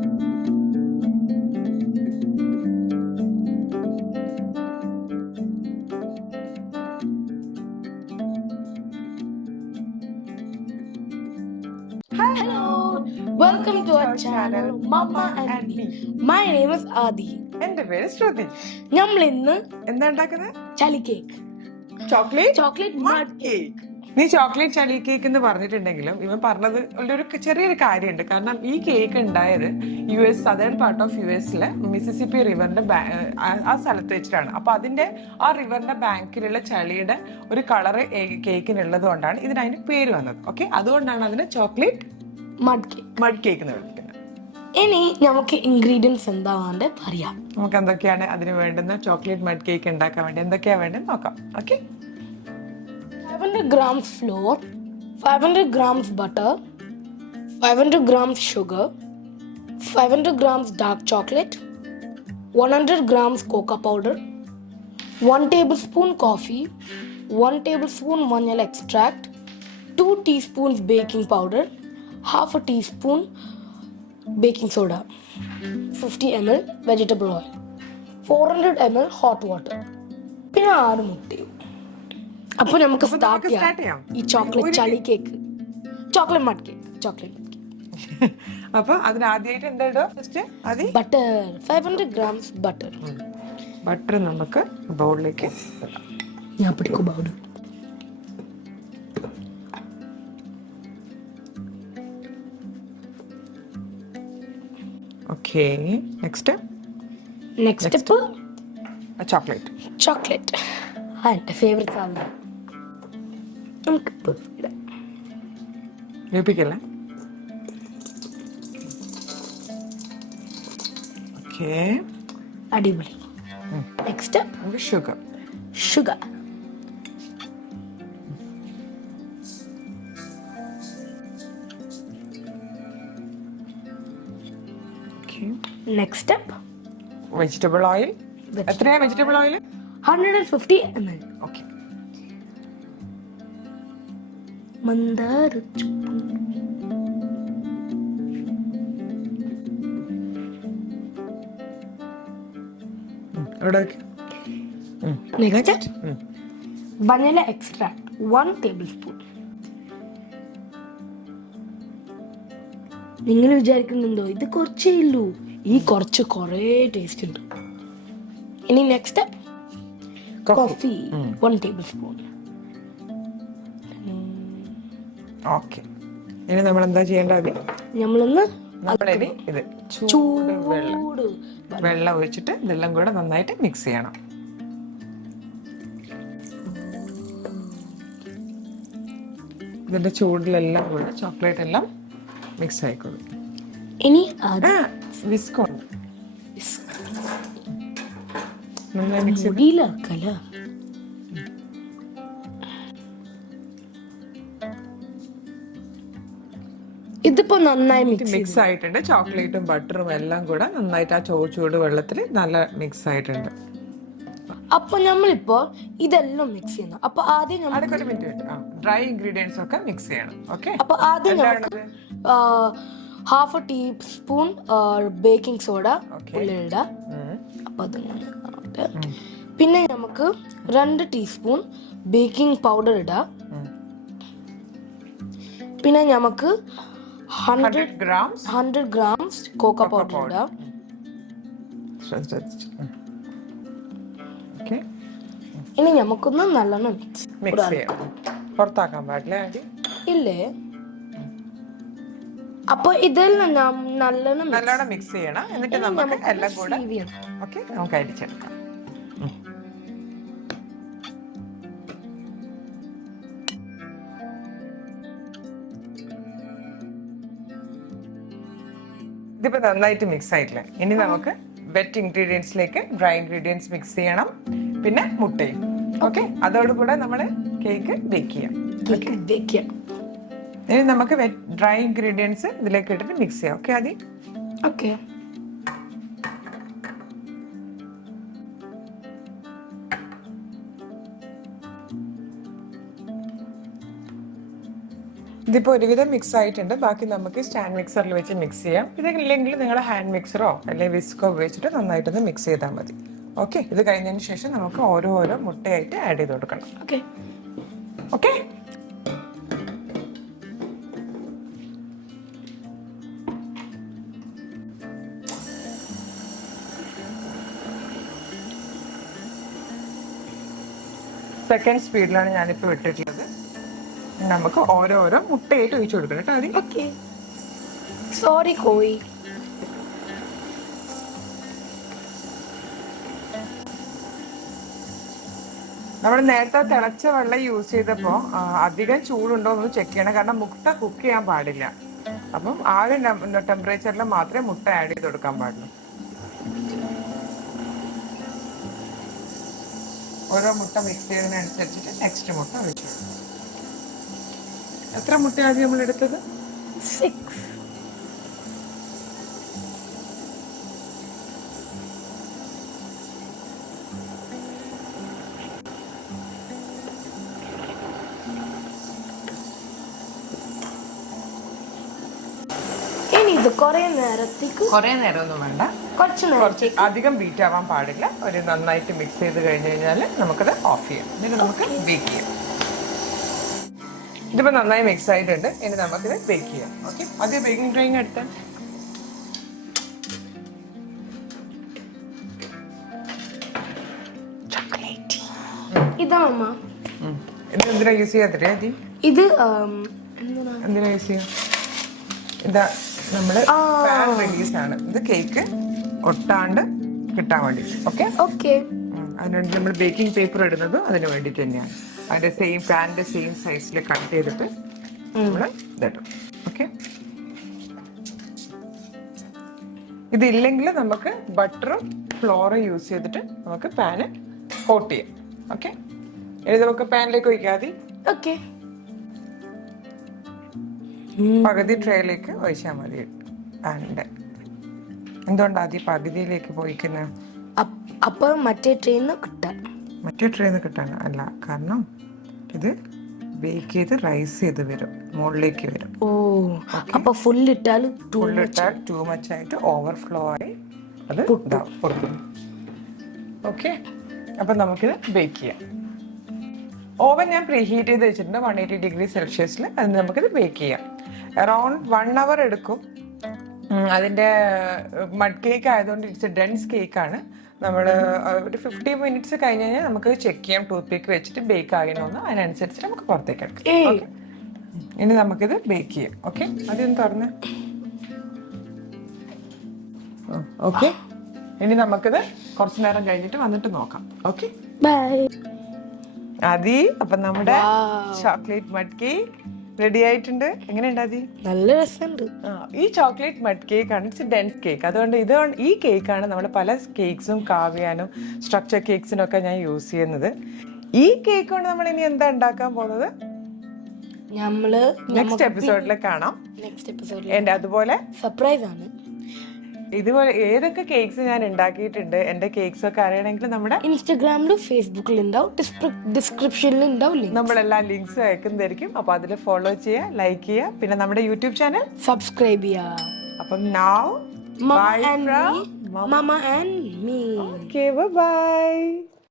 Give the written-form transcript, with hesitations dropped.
Hello, welcome to our channel Mama and Me. My name is Adi. എന്റെ പേര് ശ്രുതി. നമ്മൾ ഇന്ന് എന്താ ഉണ്ടാക്കുന്നത്? ചളി കേക്ക്, ചോക്ലേറ്റ് മഡ് കേക്ക്. നീ ചോക്ലേറ്റ് ചളി കേക്ക് എന്ന് പറഞ്ഞിട്ടുണ്ടെങ്കിലും ഇവൻ പറഞ്ഞത് ഒരു ചെറിയൊരു കാര്യമുണ്ട്. കാരണം ഈ കേക്ക് ഉണ്ടായത് US southern part of US Mississippi റിവറിന്റെ ആ സ്ഥലത്ത് വെച്ചിട്ടാണ്. അപ്പൊ അതിന്റെ ആ റിവറിന്റെ ബാങ്കിലുള്ള ചളിയുടെ ഒരു കളറ് കേക്കിനുള്ളത് കൊണ്ടാണ് അതിന് പേര് വന്നത്. ഓക്കെ, അതുകൊണ്ടാണ് അതിന് ചോക്ലേറ്റ് മഡ് കേക്ക് എന്ന് വിളിക്കുന്നത്. ഇനി നമുക്ക് ഇൻഗ്രീഡിയൻസ് എന്താവാണ്ട് പറയാം. നമുക്ക് എന്തൊക്കെയാണ് അതിന് വേണ്ടുന്ന ചോക്ലേറ്റ് മഡ് കേക്ക് ഉണ്ടാക്കാൻ വേണ്ടി എന്തൊക്കെയാ വേണ്ടത് നോക്കാം. Okay, 500 grams flour, 500 grams butter, 500 grams sugar, 500 grams dark chocolate, 100 grams cocoa powder, 1 tablespoon coffee, 1 tablespoon vanilla extract, 2 teaspoons baking powder, half a teaspoon baking soda, 50 ml vegetable oil, 400 ml hot water, പിന്നെ 6 മുട്ടയും. അപ്പൊ നമുക്ക് start ചെയ്യാം ഈ chocolate ചളി cake, chocolate mud cake. അപ്പൊ അതിന് ആദ്യമായിട്ട് എന്താ ബട്ടർ, 500 grams ബട്ടർ. ബട്ടർ നമുക്ക് ബൗളിലേക്ക് ഞാൻ പിടിക്കും bowl. Okay, next step chocolate. എന്റെ ഫേവറേറ്റ് സാധനം. നമുക്ക് വേപ്പിക്കല്ലേ? ഓക്കേ, അടിപൊളി. Next sugar. Next step vegetable oil. എത്രയാ vegetable oil? 150 ml. Okay, Mandara next vanilla extract 1 tablespoon. നിങ്ങൾ വിചാരിക്കുന്നുണ്ടോ ഇത് കുറച്ചേ ഉള്ളൂ? ഈ കുറച്ച് കുറേ ടേസ്റ്റ് ഉണ്ട്. ഇനി നെക്സ്റ്റ് കോഫി 1 tablespoon. ഓക്കെ, ഇനി നമ്മൾ എന്താ ചെയ്യേണ്ടത്? നമ്മളിനി ഇത് ചൂട് വെള്ളം ഒഴിച്ചിട്ട് ഇതെല്ലാം കൂടെ നന്നായിട്ട് മിക്സ് ചെയ്യണം. ഇതിന്റെ ചൂടിലെല്ലാം കൂടെ ചോക്ലേറ്റ് എല്ലാം മിക്സ് ആയിക്കോളും. ഇനി വിസ്ക് ഇതിപ്പോ നന്നായി മിക്സ് ആയിട്ടുണ്ട്. ചോക്ലേറ്റും ബട്ടറും എല്ലാം കൂടെ നന്നായിട്ട് ആ ചൂട് വെള്ളത്തിൽ നല്ല മിക്സ് ആയിട്ടുണ്ട്. അപ്പൊ നമ്മളിപ്പോ ഇതെല്ലാം മിക്സ് ചെയ്യണം. അപ്പൊ ആദ്യം ഒരു മിനിറ്റ്, ഡ്രൈ ഇൻഗ്രീഡിയൻസ് ഒക്കെ മിക്സ് ചെയ്യണം. ഓക്കെ, അപ്പൊ ആദ്യം നമുക്ക് half A teaspoon baking soda ഇടാം. അപ്പൊ അത് പിന്നെ നമുക്ക് 2 ടീസ്പൂൺ ബേക്കിംഗ് പൗഡർ ഇടാം. പിന്നെ നമുക്ക് 100 grams cocoa powder ഇടാം. ഇനി നമുക്കൊന്ന് നല്ലോണം മിക്സ് ചെയ്യാം. പുറത്താക്കാൻ പാടില്ല ഇല്ലേ? അപ്പൊ ഇതിൽ നല്ലോണം മിക്സ് ചെയ്യണം. എന്നിട്ട് നമുക്ക് എല്ലാം കൂടെ നമുക്ക് അരിച്ചെടുക്കാം. ഇതിപ്പോ നന്നായിട്ട് മിക്സ് ആയിട്ടില്ല. ഇനി നമുക്ക് വെറ്റ് ഇൻഗ്രീഡിയൻസിലേക്ക് ഡ്രൈ ഇൻഗ്രീഡിയൻസ് മിക്സ് ചെയ്യണം. പിന്നെ മുട്ടയും. ഓക്കെ, അതോടുകൂടെ നമ്മള് കേക്ക് ബേക്ക് ചെയ്യാം. ഇനി നമുക്ക് ഡ്രൈ ഇൻഗ്രീഡിയൻസ് ഇതിലേക്ക് ഇട്ടിട്ട് മിക്സ് ചെയ്യാം. ഓക്കെ ആദ്യം. ഓക്കെ, ഇതിപ്പോൾ ഒരുവിധം മിക്സ് ആയിട്ടുണ്ട്. ബാക്കി നമുക്ക് സ്റ്റാൻഡ് മിക്സറിൽ വെച്ച് മിക്സ് ചെയ്യാം. ഇതില്ലെങ്കിൽ നിങ്ങളുടെ ഹാൻഡ് മിക്സറോ അല്ലെങ്കിൽ വിസ്കോ ഉപയോഗിച്ചിട്ട് നന്നായിട്ടൊന്ന് മിക്സ് ചെയ്താൽ മതി. ഓക്കെ, ഇത് കഴിഞ്ഞതിന് ശേഷം നമുക്ക് ഓരോ മുട്ടയായിട്ട് ആഡ് ചെയ്ത് കൊടുക്കണം. ഓക്കെ ഓക്കെ, സെക്കൻഡ് സ്പീഡിലാണ് ഞാനിപ്പോൾ ഇട്ടിട്ടുള്ളത്. നമുക്ക് ഓരോ മുട്ടയായിട്ട് ഒഴിച്ചു കൊടുക്കണം കേട്ടോ. ആദ്യം ഓക്കെ. സോറി കോയി. നമ്മൾ നേരത്തെ തിളച്ച വെള്ളം യൂസ് ചെയ്തപ്പോൾ അധികം ചൂടുണ്ടോ എന്ന് ചെക്ക് ചെയ്യണം. കാരണം മുട്ട കുക്ക് ചെയ്യാൻ പാടില്ല. അപ്പം ആ ഒരു ടെമ്പറേച്ചറിൽ മാത്രമേ മുട്ട ആഡ് ചെയ്ത് കൊടുക്കാൻ പാടുള്ളൂ. ഓരോ മുട്ട മിക്സ് ചെയ്യുന്നതിനനുസരിച്ചിട്ട് നെക്സ്റ്റ് മുട്ട ഒഴിച്ചു കൊടുക്കും. എത്ര മുട്ട ആദ്യം നമ്മൾ എടുത്തത്? 6. ഇനി ഇത് കുറേ നേരമൊന്നും വേണ്ട. കുറച്ച് അധികം ബീറ്റ് ആവാൻ പാടില്ല. ഒരു നന്നായിട്ട് മിക്സ് ചെയ്ത് കഴിഞ്ഞ് കഴിഞ്ഞാൽ നമുക്കത് ഓഫ് ചെയ്യാം. എന്നിട്ട് നമുക്ക് ബേക്ക് ചെയ്യാം. ഇതിപ്പോൾ നന്നായി മിക്സ് ആയിട്ടുണ്ട്. ഇനി നമുക്കിത് ബേക്ക് ചെയ്യാം. ഓക്കെ, ആദ്യം ബേക്കിംഗ് ട്രേ എടുത്ത് ഇതാ അമ്മ. ഇത് എന്തിനാ യൂസ് ചെയ്യാത്തില്ലേ? ആദ്യം ഇത് എന്തിനാ യൂസ് ചെയ്യാം? ഇതാ നമ്മള് പാൻ റിലീസ് ആണ്. ഇത് കേക്ക് ഒട്ടാണ്ട് കിട്ടാൻ വേണ്ടി. Okay okay. അതിനുവേണ്ടി നമ്മൾ ബേക്കിംഗ് പേപ്പർ ഇടുന്നത് അതിന് വേണ്ടി തന്നെയാണ്. അതിന്റെ സെയിം പാനിന്റെ സെയിം സൈസിൽ കട്ട് ചെയ്തിട്ട് നമ്മൾ ഇതിടും. ഓക്കെ, ഇതില്ലെങ്കിൽ നമുക്ക് ബട്ടറും ഫ്ലോറും യൂസ് ചെയ്തിട്ട് നമുക്ക് പാന് കോട്ട് ചെയ്യാം. ഓക്കെ, ഇനി നമുക്ക് പാനിലേക്ക് ഒഴിക്കാം. മതി. ഓക്കെ, പകുതി ട്രേയിലേക്ക് ഒഴിച്ചാൽ മതി പാനിന്റെ. എന്തുകൊണ്ടാ ആദ്യം പകുതിയിലേക്ക് പോയിക്കുന്നത്? അപ്പൊ മറ്റേ ട്രെയിന്ന് കിട്ടാൻ അല്ല, കാരണം ഇത് ബേക്ക് ചെയ്ത് റൈസ് ചെയ്ത് വരും, മുകളിലേക്ക് വരും. ഓ, അപ്പൊ ഫുൾ ഇട്ടാൽ ടൂ മച്ച് ആയിട്ട് ഓവർഫ്ലോ ആയി അത് പുറത്തും. ഓക്കെ, അപ്പൊ നമുക്കിത് ബേക്ക് ചെയ്യാം. ഓവൻ ഞാൻ പ്രീ ഹീറ്റ് ചെയ്ത് വെച്ചിട്ടുണ്ട് 180 ഡിഗ്രി സെൽഷ്യസിൽ. അത് നമുക്കിത് ബേക്ക് ചെയ്യാം. അറൗണ്ട് 1 hour എടുക്കും. അതിൻ്റെ മഡ് കേക്ക് ആയതുകൊണ്ട് ഇറ്റ്സ് ഡെൻസ് കേക്കാണ്. നമ്മൾ ഒരു 50 minutes കഴിഞ്ഞ് കഴിഞ്ഞാൽ നമുക്ക് ചെക്ക് ചെയ്യാം ടൂത്ത് പിക്ക് വെച്ചിട്ട് ബേക്ക് ആകണമെന്ന്. അതിനനുസരിച്ച് നമുക്ക് പുറത്തേക്ക് എടുക്കാം. ഇനി നമുക്കിത് ബേക്ക് ചെയ്യാം. ഓക്കെ, അതൊന്ന് തുറന്ന്. ഓക്കെ, ഇനി നമുക്കിത് കുറച്ചു നേരം കഴിഞ്ഞിട്ട് വന്നിട്ട് നോക്കാം. Okay, bye. അപ്പൊ നമ്മുടെ ചോക്ലേറ്റ് മഡ് കേക്ക് റെഡി ആയിട്ടുണ്ട്. എങ്ങനെയുണ്ട് ആദി? നല്ല രസമുണ്ട്. ഈ ചോക്ലേറ്റ് മഡ് കേക്ക് ആണ്. It's dense cake. അതുകൊണ്ട് ഈ കേക്കാണ് നമ്മൾ പല കേക്ക്സും കാവ്യാനും സ്ട്രക്ചർ കേക്സിനും ഒക്കെ ഞാൻ യൂസ് ചെയ്യുന്നത്. ഈ കേക്ക് കൊണ്ട് നമ്മൾ ഇനി എന്താ ഉണ്ടാക്കാൻ പോകുന്നത് നെക്സ്റ്റ് എപ്പിസോഡിൽ കാണാം. അതുപോലെ സർപ്രൈസ് ആണ്. ഇതുപോലെ ഏതൊക്കെ കേക്ക്സ് ഞാൻ ഉണ്ടാക്കിയിട്ടുണ്ട്, എന്റെ കേക്ക്സ് ഒക്കെ അറിയണമെങ്കിൽ നമ്മുടെ ഇൻസ്റ്റാഗ്രാമിലും ഫേസ്ബുക്കിലും ഉണ്ടാവും, ഡിസ്ക്രിപ്ഷനിലും ഉണ്ടാവും. നമ്മളെല്ലാം ലിങ്ക്സ് അയക്കുന്നതായിരിക്കും. അപ്പൊ അതിൽ ഫോളോ ചെയ്യുക, ലൈക്ക് ചെയ്യുക, പിന്നെ നമ്മുടെ യൂട്യൂബ് ചാനൽ സബ്സ്ക്രൈബ് ചെയ്യുക. അപ്പം now Mama and me. Okay, bye bye.